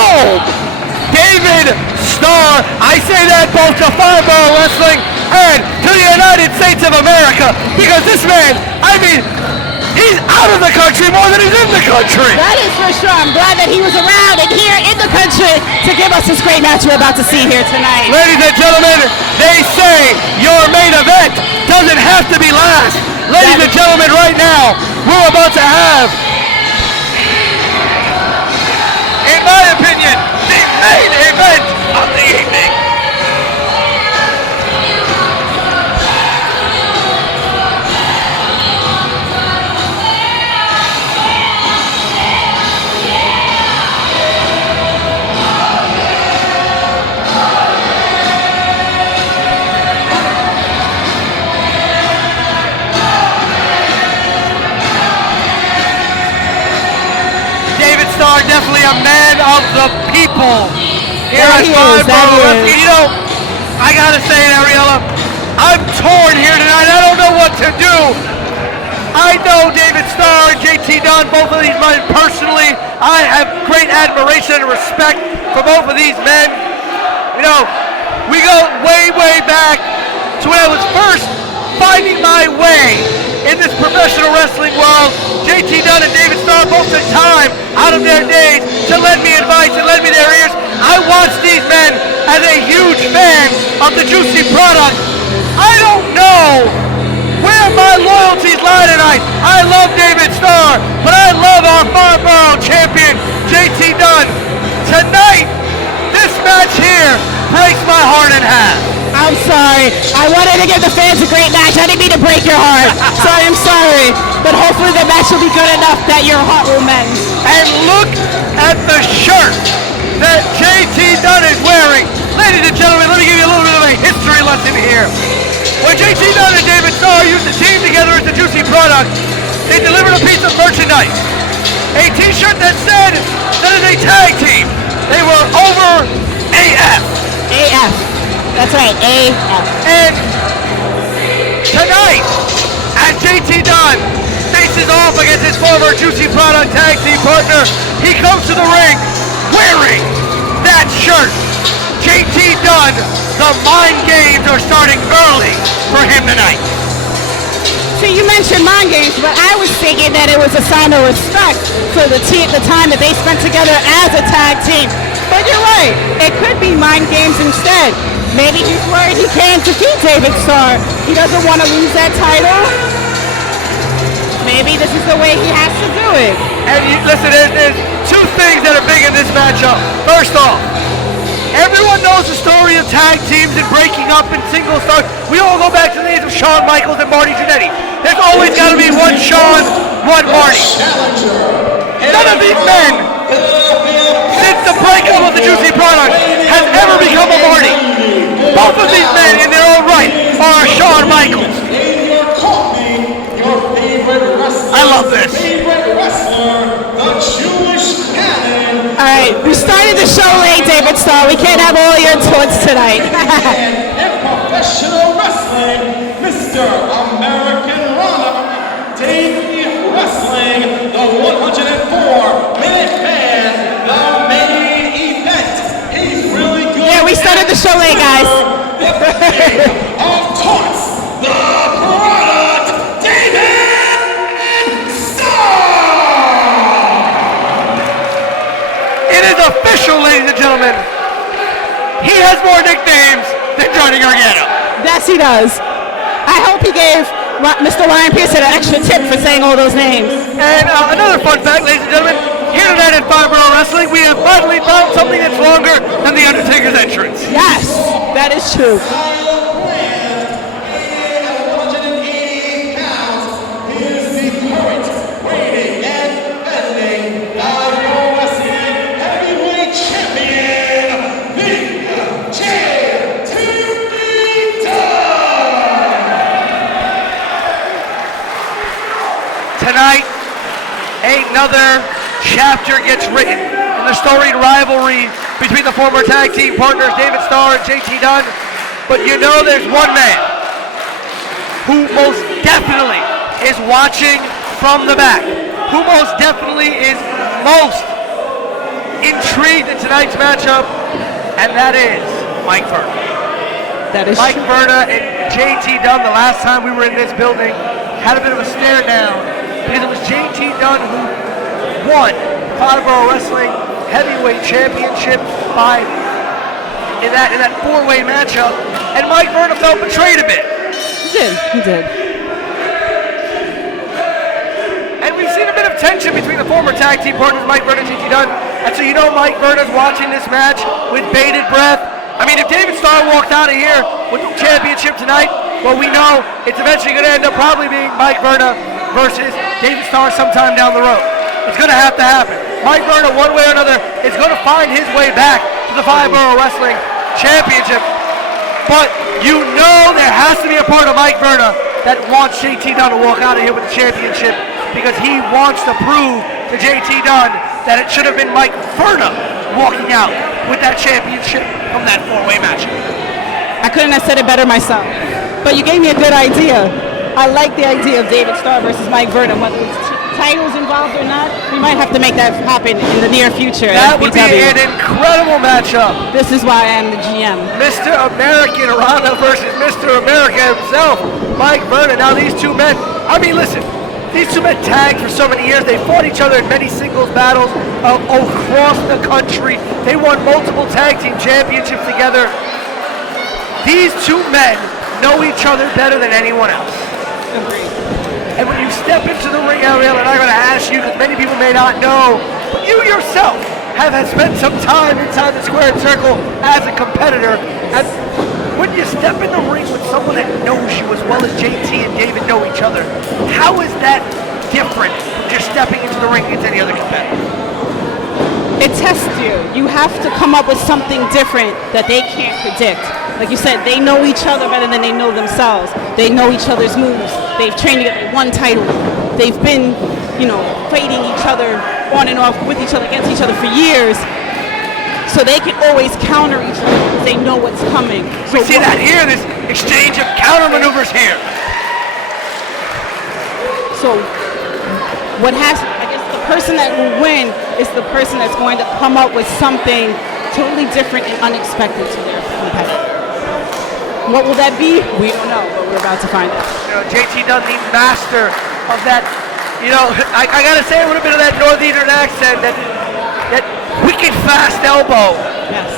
home. David Starr, I say that both to Fireball Wrestling and to the United States of America, because this man, I mean, he's out of the country more than he's in the country. That is for sure. I'm glad that he was around and here in the country to give us this great match we're about to see here tonight. Ladies and gentlemen, they say your main event doesn't have to be last. Ladies and gentlemen, right now, we're about to have, in my opinion, the main event of the evening. Starr, definitely a man of the people here at Fireball Wrestling. You know, I gotta say it, Ariella, I'm torn here tonight. I don't know what to do. I know David Starr and JT Dunn, both of these men personally. I have great admiration and respect for both of these men. You know, we go way, way back to when I was first finding my way in this professional wrestling world. JT Dunn and David Starr both took time out of their days to lend me advice and lend me their ears. I watched these men as a huge fan of the Juicy product. I don't know where my loyalties lie tonight. I love David Starr, but I love our Fireball champion, JT Dunn. Tonight, this match here breaks my heart in half. I'm sorry. I wanted to give the fans a great match. I didn't mean to break your heart. So I'm sorry. But hopefully the match will be good enough that your heart will mend. And look at the shirt that JT Dunn is wearing. Ladies and gentlemen, let me give you a little bit of a history lesson here. When JT Dunn and David Starr used to team together as the Juicy product, they delivered a piece of merchandise. A t-shirt that said that is a tag team. They were over AF. AF. That's right, AF. And tonight, as JT Dunn faces off against his former Juicy product tag team partner, he comes to the ring wearing that shirt. JT Dunn, the mind games are starting early for him tonight. See, you mentioned mind games, but I was thinking that it was a sign of respect for the time that they spent together as a tag team. But you're right, it could be mind games instead. Maybe he's worried he can't defeat David Starr. He doesn't want to lose that title. Maybe this is the way he has to do it. And listen, there's two things that are big in this matchup. First off, everyone knows the story of tag teams and breaking up in single stars. We all go back to the days of Shawn Michaels and Marty Jannetty. There's always got to be one Shawn, one Marty. None of these men, since the breakup of the Juicy product, has ever become a Marty. Both of these men, in their own right, are Shawn Michaels. I love this. All right, we started the show late, David Starr. We can't have all your influence tonight. In professional wrestling, Mr. American Runner, Davey Wrestling, the 104-minute man, the main event. He's really good. Yeah, we started the show late, guys. Of taunts, the product, David Starr. It is official, ladies and gentlemen. He has more nicknames than Johnny Gargano. Yes, he does. I hope he gave Mr. Ryan Pearson an extra tip for saying all those names. And another fun fact, ladies and gentlemen, here tonight at Fireball Wrestling, we have finally found something that's longer than The Undertaker's entrance. Yes, that is true. Tonight, another chapter gets written in the storied rivalry between the former tag team partners David Starr and JT Dunn. But you know there's one man who most definitely is watching from the back, who most definitely is most intrigued intrigued in tonight's matchup, and that is Mike Verna. That is Mike true. Verna and JT Dunn, the last time we were in this building, had a bit of a stare down because it was JT Dunn who won Fireborough Wrestling Heavyweight Championship in that four-way matchup, and Mike Verna felt betrayed a bit. He did. And we've seen a bit of tension between the former tag team partners, Mike Verna and JT Dunn, and so you know Mike Verna's watching this match with bated breath. I mean, if David Starr walked out of here with the championship tonight, well, we know it's eventually going to end up probably being Mike Verna versus David Starr sometime down the road. It's going to have to happen. Mike Verna, one way or another, is going to find his way back to the Fireborough Wrestling Championship. But you know there has to be a part of Mike Verna that wants JT Dunn to walk out of here with the championship because he wants to prove to JT Dunn that it should have been Mike Verna walking out with that championship from that four-way match. I couldn't have said it better myself. But you gave me a good idea. I like the idea of David Starr versus Mike Verna. Whether it's titles involved or not, we might have to make that happen in the near future. That would be an incredible matchup. This is why I am the GM. Mr. American Rana versus Mr. America himself, Mike Verna. Now these two men, I mean listen, these two men tagged for so many years. They fought each other in many singles battles across the country. They won multiple tag team championships together. These two men know each other better than anyone else. Agreed. And when you step into the ring, Ariel, and I'm going to ask you, because many people may not know, but you yourself have spent some time inside the squared circle as a competitor. And when you step in the ring with someone that knows you as well as JT and David know each other, how is that different from just stepping into the ring against any other competitor? It tests you. You have to come up with something different that they can't predict. Like you said, they know each other better than they know themselves. They know each other's moves. They've trained together, won titles. They've been, fighting each other on and off with each other, against each other for years. So they can always counter each other because they know what's coming. We see that here, this exchange of counter maneuvers here. So I guess the person that will win is the person that's going to come up with something totally different and unexpected to their competitor. What will that be? We don't know, but we're about to find out. JT Dunn, the master of that, I got to say a little bit of that Northeastern accent, that wicked fast elbow. Yes.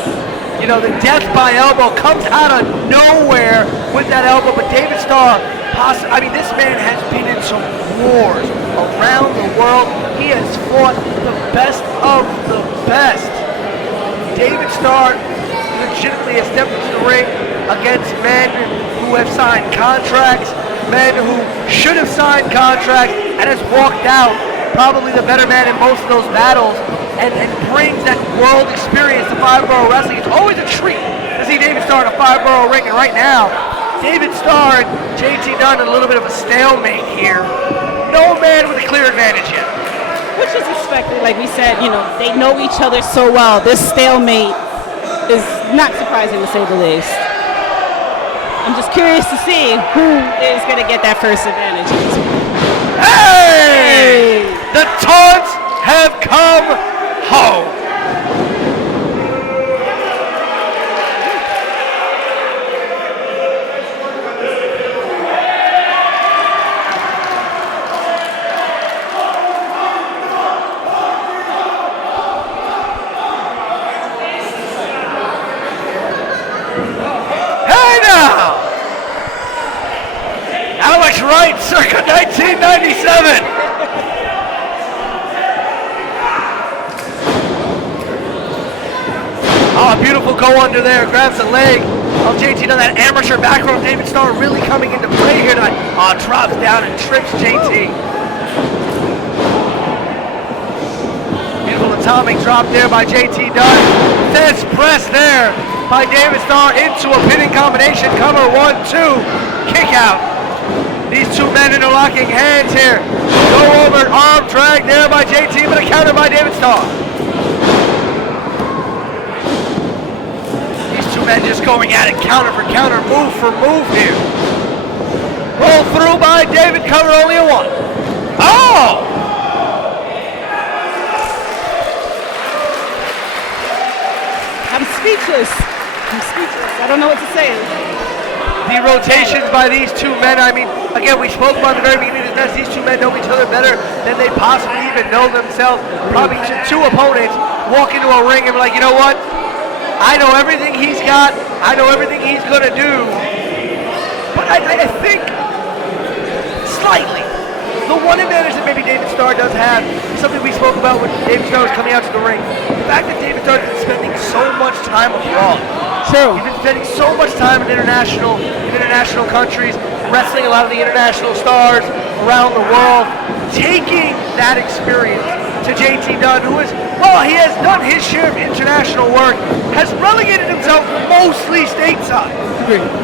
The death by elbow comes out of nowhere with that elbow, but David Starr, this man has been in some wars around the world. He has fought the best of the best. David Starr legitimately has stepped into the ring against men who have signed contracts, men who should have signed contracts, and has walked out probably the better man in most of those battles, and brings that world experience to Fireborough Wrestling. It's always a treat to see David Starr in a Fireborough ring, and right now, David Starr and JT Dunn in a little bit of a stalemate here. No man with a clear advantage yet. Which is expected, like we said, they know each other so well. This stalemate is not surprising to say the least. I'm just curious to see who is going to get that first advantage. Hey! The taunts have come home. Right, circa 1997. Oh, a beautiful go under there. Grabs the leg of JT. Now that amateur back from David Starr really coming into play here tonight. Oh, drops down and trips JT. Beautiful atomic drop there by JT Dunn. Fence press there by David Starr into a pinning combination. Cover 1-2. Kick out. These two men interlocking hands here. Go over, arm drag there by JT, but a counter by David Starr. These two men just going at it, counter for counter, move for move here. Roll through by David, cover only a one. Oh! speechless. I don't know what to say. The rotations by these two men, I mean, again, we spoke about at the very beginning of this match, these two men know each other better than they possibly even know themselves. Probably two opponents walk into a ring and be like, you know what? I know everything he's got. I know everything he's going to do. But I think slightly, the one advantage that maybe David Starr does have is something we spoke about when David Starr was coming out to the ring. The fact that David Starr has been spending so much time abroad. True. He's been spending so much time in international countries, wrestling a lot of the international stars around the world, taking that experience to JT Dunn, who is, well, he has done his share of international work, has relegated himself mostly stateside.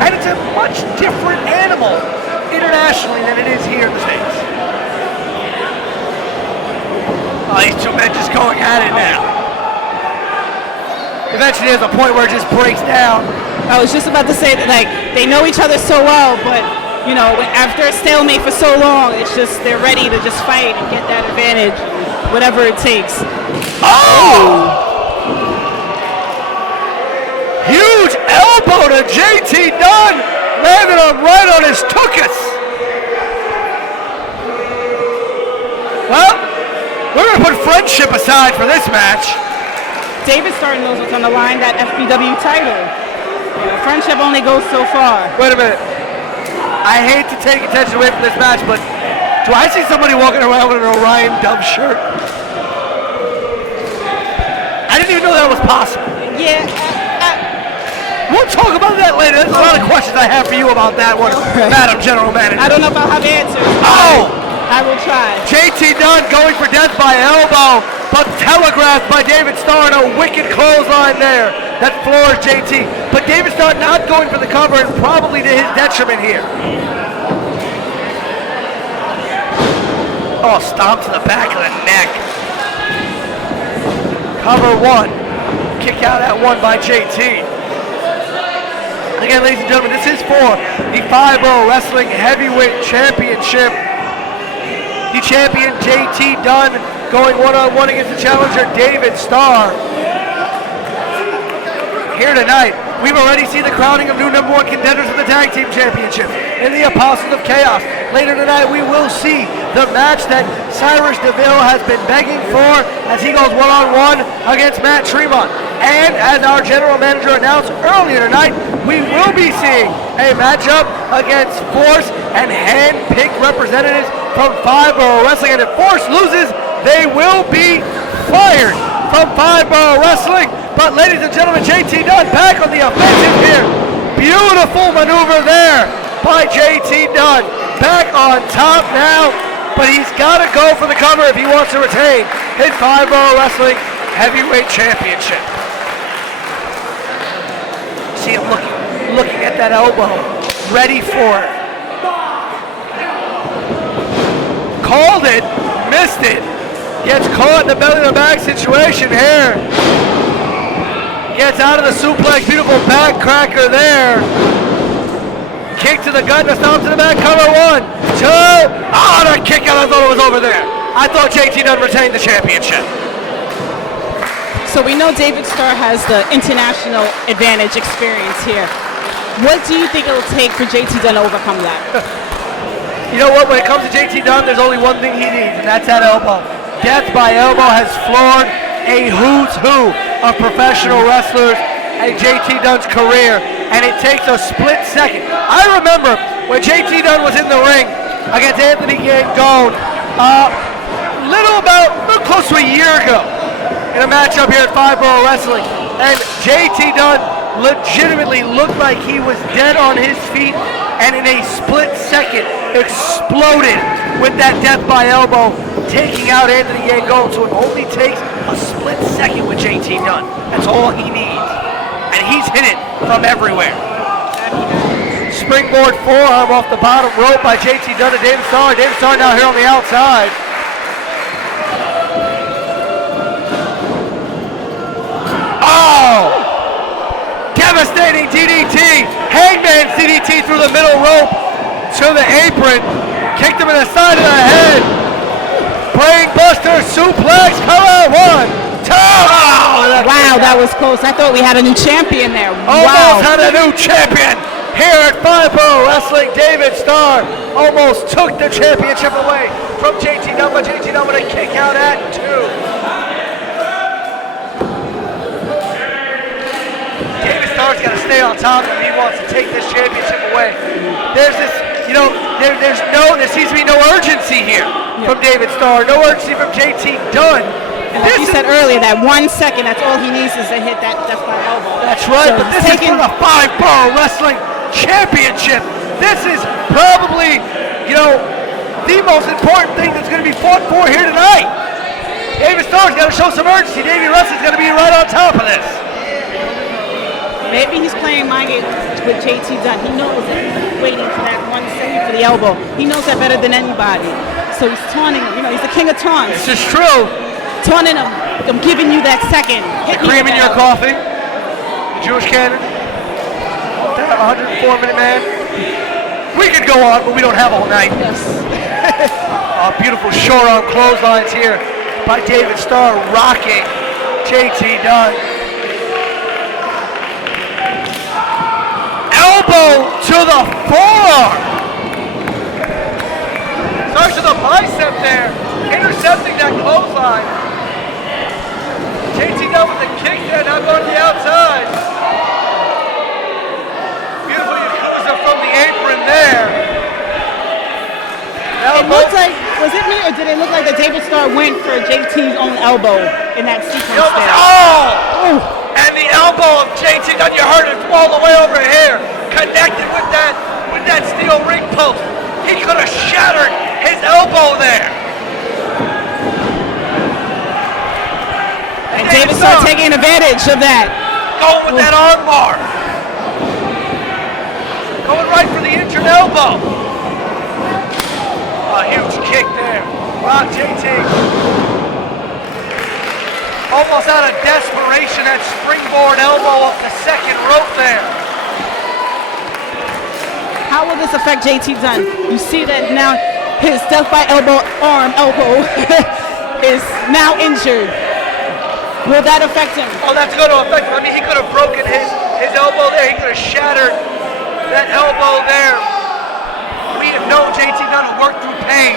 And it's a much different animal internationally than it is here in the States. Oh, these two men just going at it now. Eventually there's a point where it just breaks down. I was just about to say that, like, they know each other so well, but, you know, after a stalemate for so long, it's just they're ready to just fight and get that advantage, whatever it takes. Oh! Huge elbow to JT Dunn, landed him right on his tuchus. Well, we're going to put friendship aside for this match. David Starr knows what's on the line, that FBW title. Friendship only goes so far. Wait a minute. I hate to take attention away from this match, but do I see somebody walking around with an Orion Dub shirt? I didn't even know that was possible. Yeah. We'll talk about that later. There's a lot of questions I have for you about that one, Madam General Manager. I don't know if I'll have answers. Oh! I will try. JT Dunn going for death by elbow, but telegraphed by David Starr, and a wicked clothesline there that floors JT. But David Starr not going for the cover, and probably to his detriment here. Oh, stomp to the back of the neck. Cover one. Kick out at one by JT. Again, ladies and gentlemen, this is for the 5-0 Wrestling Heavyweight Championship. The champion JT Dunn going one-on-one against the challenger David Starr. Here tonight, we've already seen the crowning of new #1 contenders for the Tag Team Championship in the Apostles of Chaos. Later tonight, we will see the match that Cyrus DeVille has been begging for as he goes one-on-one against Matt Tremont. And as our general manager announced earlier tonight, we will be seeing a matchup against Force and hand-picked representatives from 5-0 Wrestling. And if Force loses, they will be fired from 5-0 Wrestling. But ladies and gentlemen, JT Dunn back on the offensive here. Beautiful maneuver there by JT Dunn. Back on top now, but he's got to go for the cover if he wants to retain his 5-0 Wrestling Heavyweight Championship. See him looking at that elbow, ready for it. Called it, missed it. Gets caught in the belly of the bag situation here. Gets out of the suplex, beautiful back cracker there. Kick to the gut, the stomp to the back, cover 1, 2. Oh, that kick out, I thought it was over there. I thought JT Dunn retained the championship. So we know David Starr has the international advantage experience here. What do you think it'll take for JT Dunn to overcome that? You know what, when it comes to JT Dunn, there's only one thing he needs, and that's that elbow. Death by elbow has floored a who's who of professional wrestlers in JT Dunn's career, and it takes a split second. I remember when JT Dunn was in the ring against Anthony Gangone close to a year ago in a matchup here at 5-0 Wrestling, and JT Dunn legitimately looked like he was dead on his feet, and in a split second exploded with that death by elbow, taking out Anthony Gangone. So it only takes a split second with JT Dunn. That's all he needs. And he's hit it from everywhere. Springboard forearm off the bottom rope by JT Dunn to David Starr. David Starr now here on the outside. Oh! Devastating DDT. Hangman's DDT through the middle rope to the apron. Kicked him in the side of the head. Brain buster suplex. Cover 1, 2. Oh, wow, that was close. I thought we had a new champion there. Almost Wow. had a new champion here at Five Pro Wrestling. David Starr almost took the championship away from JT Dunn, but JT Dunn with a kick out at 2. David Starr's got to stay on top if he wants to take this championship away. There's this, there seems to be no urgency here from David Starr, no urgency from JT Dunn. And like you said earlier, that 1 second, that's all he needs is to hit that Death by Elbow. That's right, So but this taking- is for the Five Pro Wrestling Championship. This is probably, the most important thing that's going to be fought for here tonight. David Starr's got to show some urgency. Davey Russell's going to be right on top of this. Maybe he's playing mind games with JT Dunn. He knows that he's waiting for that 1 second for the elbow. He knows that better than anybody. So he's taunting him. He's the king of taunts. This is true. Taunting him. I'm giving you that second. Hit me Cream with in that your elbow. coffee. Jewish Cannon. That 104-minute man. We could go on, but we don't have all night. Yes. Beautiful short arm clotheslines here by David Starr, rocking JT Dunn. Elbow to the forearm. Starts to the bicep there, intercepting that clothesline. JT Dunn with the kick there, now going to the outside. Beautiful Yakuza from the apron there. It looked like, was it me or did it look like that David Starr went for JT's own elbow in that sequence there? Oh! And the elbow of JT Dunn, you heard it all the way over here, connected with that steel ring post. He could have shattered his elbow there. And David Starr taking advantage of that. Going with that arm bar. Going right for the injured elbow. A huge kick there. Wow, JT. Almost out of desperation, that springboard elbow up the second rope there. How will this affect JT Dunn? You see that now his Death by Elbow elbow is now injured. Will that affect him? Oh, that's going to affect him. I mean, he could have broken his elbow there. He could have shattered that elbow there. We have known JT Dunn to work through pain.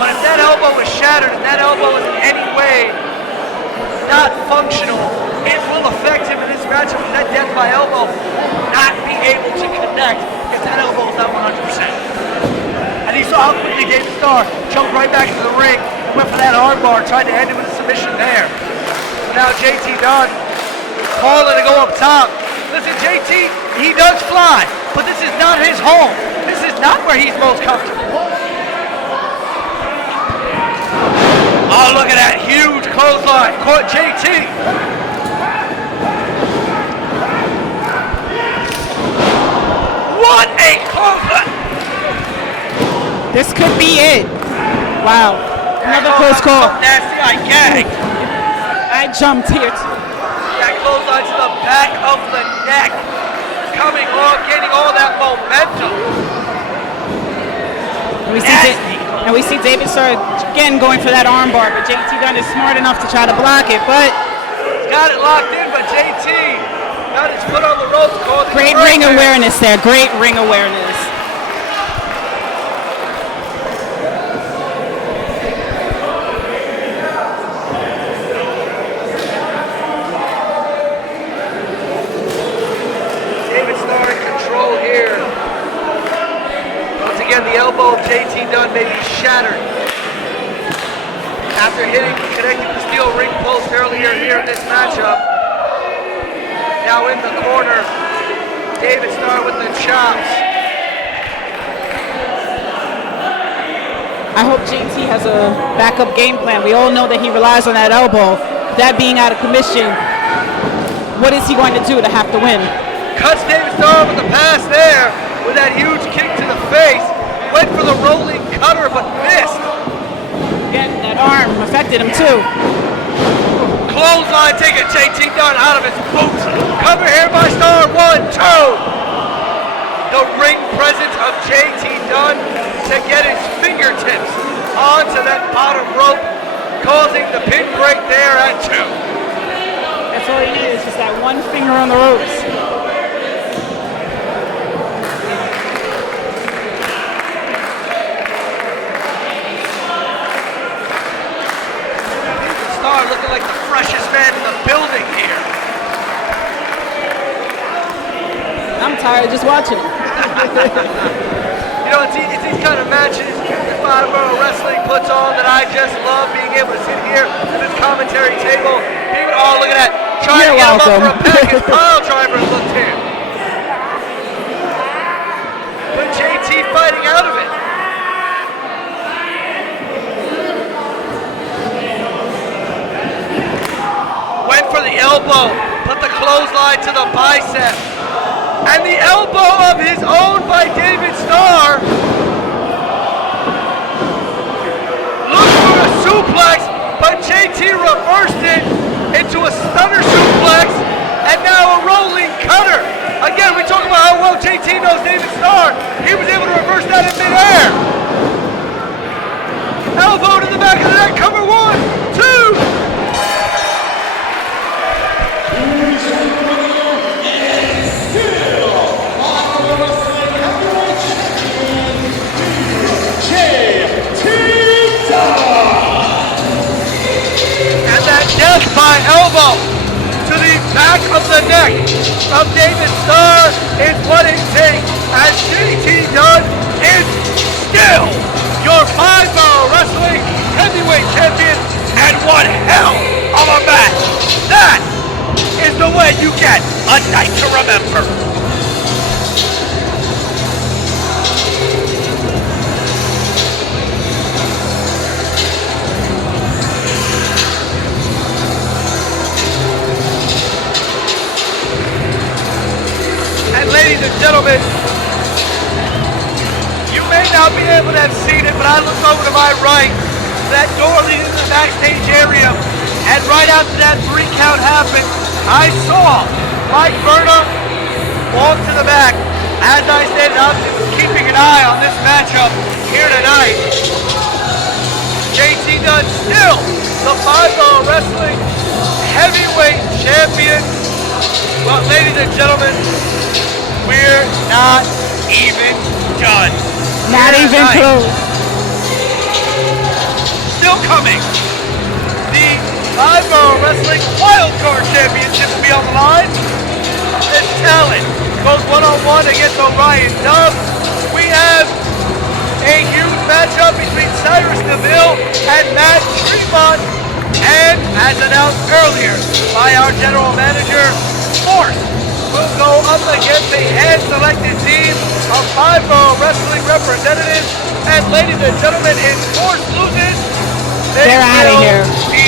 But if that elbow was shattered, if that elbow was in any way not functional, it will affect him in this matchup. That Death by Elbow will not be able to connect if that elbow is not 100%. And you saw how quickly David Starr jumped right back into the ring, went for that armbar, tried to end it with a submission there. Now JT Dunn calling to go up top. Listen, JT, he does fly, but this is not his home. This is not where he's most comfortable. Oh, look at that huge clothesline. Caught JT. What a clothesline. This could be it. Wow. Another close call. Nasty, I gagged. I jumped here. That clothesline to the back of the neck. Coming on, gaining all that momentum. And we see David Starr again going for that armbar, but JT Dunn is smart enough to try to block it. But He's got it locked in, but JT got his foot on the ropes. great ring awareness there. Great ring awareness. David Starr in control here. Once again, the elbow of JT Dunn may be shattered. After connecting the steel ring post earlier here in this matchup. Now in the corner, David Starr with the chops. I hope JT has a backup game plan. We all know that he relies on that elbow. That being out of commission, what is he going to do to have to win? Cuts David Starr with the pass there with that huge kick to the face. Went for the rolling cutter but missed. Again, that arm affected him too. Clothesline taking JT Dunn out of his boots. Cover here by Starr. 1, 2. The ring presence of JT Dunn to get his fingertips onto that bottom rope, causing the pin break there at 2. That's all you need is just that one finger on the ropes. Star looking like the freshest man in the building here. I'm tired just watching it. You know, it's these kind of matches that Five Borough Wrestling puts on that I just love being able to sit here at this commentary table. Oh, look at that. Trying to get him up for a package pile driver, it looked here. But JT fighting out of it. Went for the elbow, put the clothesline to the bicep. And the elbow of his own by David Starr. Looked for a suplex, but JT reversed it into a stunner suplex, and now a rolling cutter. Again, we talk about how well JT knows David Starr. He was able to reverse that in midair. Elbow to the back of the neck, cover 1, 2. Death by elbow to the back of the neck of David Starr is what it takes, as JT Dunn is still your Five Borough Wrestling Heavyweight Champion, and one hell of a match. That is the way you get a night to remember. Ladies and gentlemen, you may not be able to have seen it, but I looked over to my right, that door leading to the backstage area, and right after that 3 count happened, I saw Mike Burnham walk to the back. As I said, I'm just keeping an eye on this matchup here tonight. JT Dunn still the Five Borough Wrestling Heavyweight Champion. Well, ladies and gentlemen, we're not even done. Not even close. Still coming. The Five Borough Wrestling Wildcard Championship will be on the line. This talent goes one-on-one against Orion Dub. We have a huge matchup between Cyrus DeVille and Matt Tremont. And as announced earlier by our general manager, Force will go up against a hand-selected team of Five Borough Wrestling representatives. And ladies and gentlemen, if Force loses, they're out of here. Be